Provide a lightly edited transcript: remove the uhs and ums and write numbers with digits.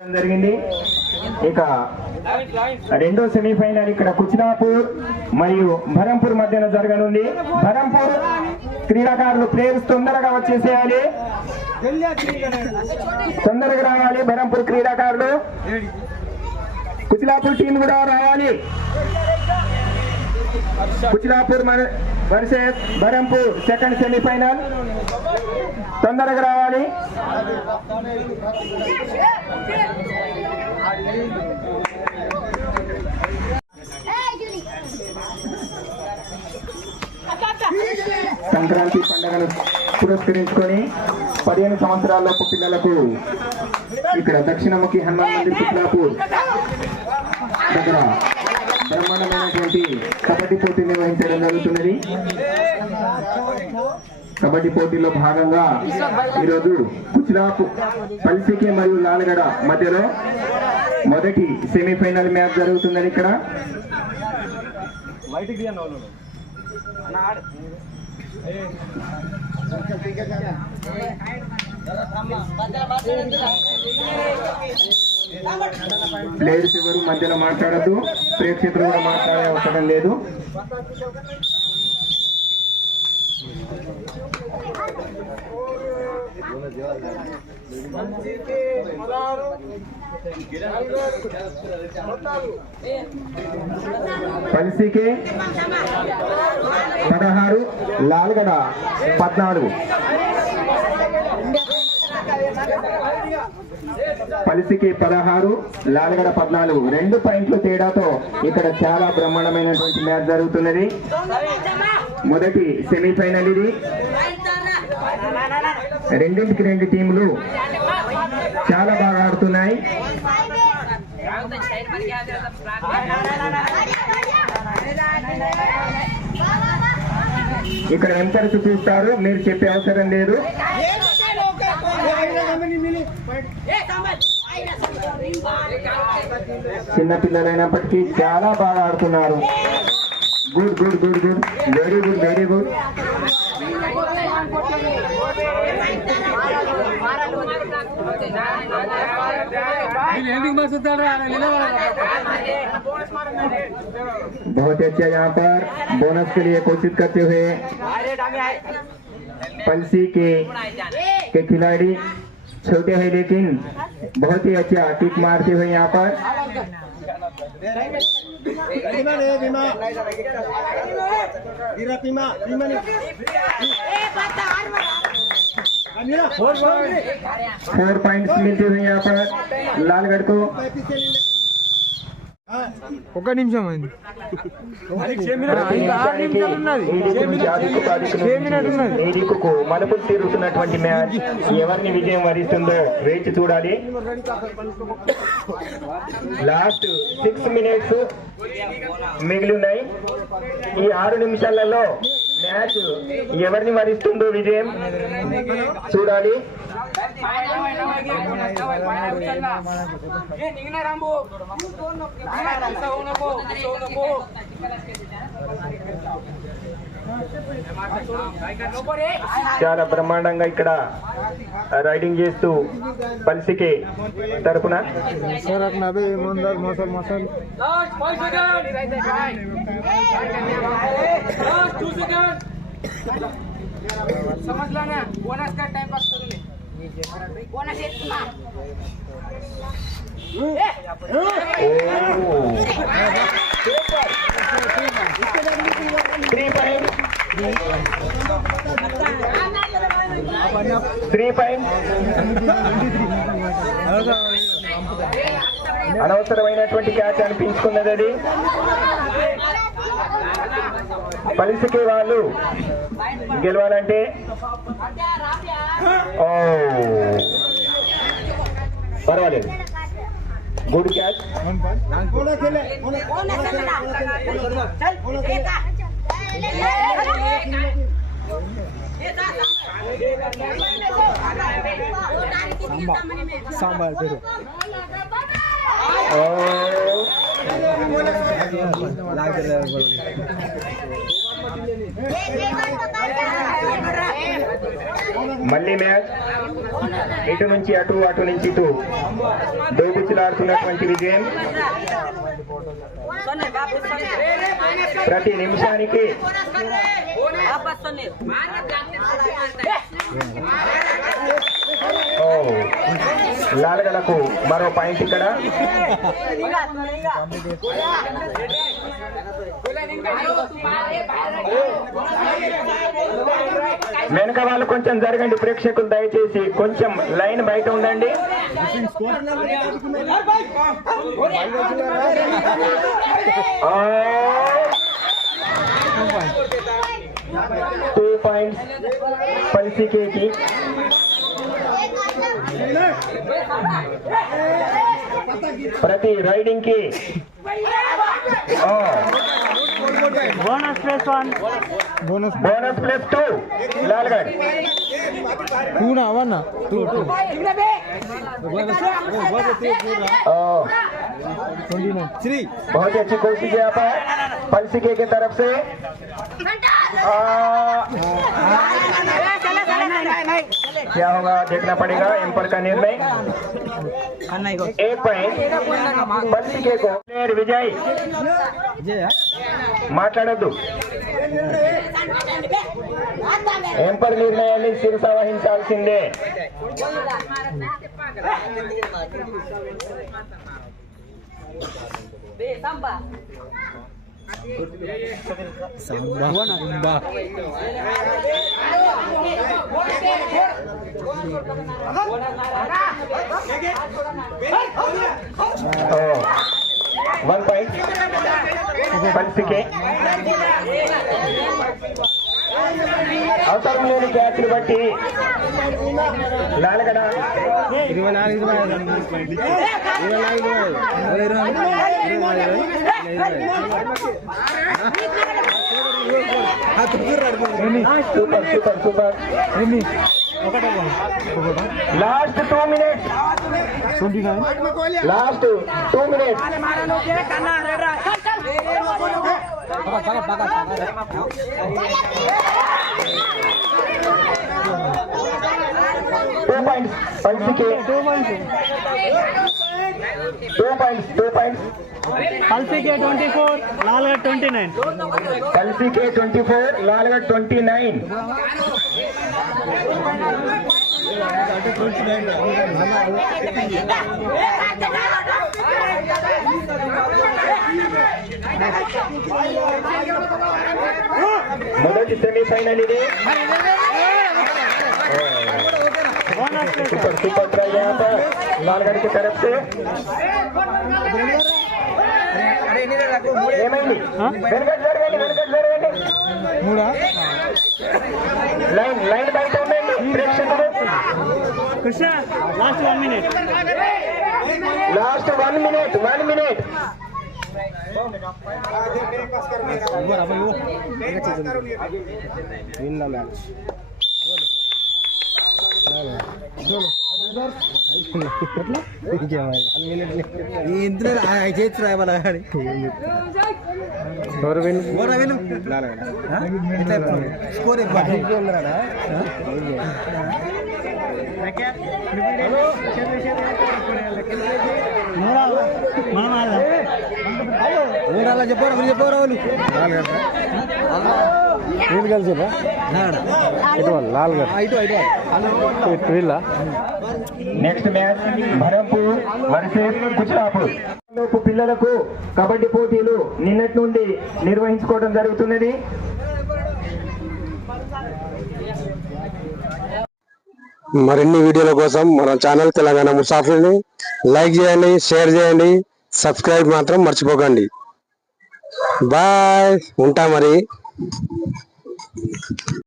జరిగింది. ఇక రెండో సెమీఫైనల్ ఇక్కడ కుచినాపూర్ మరియు బరంపూర్ మధ్యన జరగనుంది. బరంపూర్ క్రీడాకారులు ప్లేయర్స్ తొందరగా వచ్చేసేయాలి, తొందరగా రావాలి. బరంపూర్ క్రీడాకారులు, కుచినాపూర్ టీం కూడా రావాలి. కుచినాపూర్ వర్సెస్ బరంపూర్ సెకండ్ సెమీఫైనల్, తొందరగా రావాలి. సంక్రాంతి పండుగను పురస్కరించుకొని 15 సంవత్సరాలలోపు పిల్లలకు ఇక్కడ దక్షిణముఖి హనుమాన్ మందిర్ కుచినాపూర్ దగ్గర బ్రహ్మాండమైనటువంటి కబడ్డీ పోటీ నిర్వహించడం జరుగుతున్నది. కబడ్డీ పోటీలో భాగంగా ఈరోజు కుచినాపూర్ పల్సికి మరియు లాల్గడ మధ్యలో మొదటి సెమీఫైనల్ మ్యాచ్ జరుగుతున్నది. ఇక్కడ ప్లేయర్స్ ఎవరు మధ్యలో మాట్లాడద్దు, ప్రేక్షకులు కూడా మాట్లాడే అవసరం లేదు. పల్సికి 16, లాల్గడ 14. పల్సికి 16, లాల్గడ 14. 2 పాయింట్ల తేడాతో ఇక్కడ చాలా బ్రహ్మాండమైనటువంటి మ్యాచ్ జరుగుతున్నది. మొదటి సెమీఫైనల్ ఇది. రెండింటికి 2 టీంలు చాలా బాగా ఆడుతున్నాయి. ఇక్కడ ఎంపైర్స్ చూస్తారు, మీరు చెప్పే అవసరం లేదు. చిన్న పిల్లలైనప్పటికీ చాలా బాగా ఆడుతున్నారు. Good good good good, very good very good. बहुत अच्छा यहाँ पर बोनस के लिए कोशिश करते हुए पल्सी के खिलाड़ी छोटे हैं, लेकिन बहुत ही अच्छा किक मारते हुए यहाँ पर फोर पॉइंट्स मिलते हुए यहाँ पर लालगढ़ को. ఒక నిమిషం అయింది, మలుపులు తీరుతున్నటువంటి మ్యాచ్ ఎవరిని విజయం వరిస్తుందో వేచి చూడాలి. లాస్ట్ 6 మినిట్స్ మిగిలి ఉన్నాయి. ఈ 6 నిమిషాలలో మ్యాచ్ ఎవరిని వరిస్తుందో విజయం చూడాలి. చాలా బ్రహ్మాండంగా ఇక్కడ రైడింగ్ చేస్తూ పల్సికి తరపున समजला बोनस का टाइम पास करूंगी बोनस इतना 3 పాయింట్ అనవసరమైనటువంటి క్యాచ్ అనిపించుకున్నది. అది పల్సికి వాళ్ళు గెలవాలంటే పర్వాలేదు. Good catch. సాంబార్ పేరు మళ్ళీ మ్యాచ్ ఇటు నుంచి అటు అటు నుంచి ఇటు దోబుచ్చులాడుతున్నటువంటి విజయం. ప్రతి నిమిషానికి లాలగడకు మరో పాయింట్ ఇక్కడ. వెనక వాళ్ళు కొంచెం జరగండి ప్రేక్షకులు, దయచేసి కొంచెం లైన్ బయట ఉండండి. 2 points పల్సికేకి. ప్రతి రైడింగ్ కి బోనస్ ప్లస్ 2 లాల్గఢ్. बहुत ही अच्छी कोशिश है यहाँ पर पलसिके की तरफ से. क्या होगा देखना पड़ेगा, एम्पर का निर्णय. 1 पॉइंट पलसिके को. विजय మాట్లాడద్దు. ఎంపర్ నిర్ణయాన్ని శిరస వహించాల్సిందే. One point పల్సికే. అవసరం లేని క్యాచ్లు బట్టి లాలగడ 24 last 2 minute. Last 2 minute. 2 points पलसिके. 2 points पलसिके 24 Lalgarh 29. पलसिके 24 Lalgarh 29. మొదటి సెమీఫైనల్ ఇది. सुपर सुपर ट्राई यहाँ पर लालगढ़ की तरफ से. ఏమైంది? లైన్ లైన్ బయట ఉండండి ప్రేక్షకులు. Krishna last 1 minute. Last 1 minute. 1 minute. Next match Bharampur versus Kuchirapur. పిల్లలకు కబడ్డీ పోటీలు నిన్నటి నుండి నిర్వహించుకోవడం జరుగుతున్నది. మరిన్ని వీడియోల కోసం మన ఛానల్ తెలంగాణ ముసాఫిర్ని లైక్ చేయండి, షేర్ చేయండి, సబ్స్క్రైబ్ మాత్రం మర్చిపోకండి. బాయ్, ఉంటా మరి.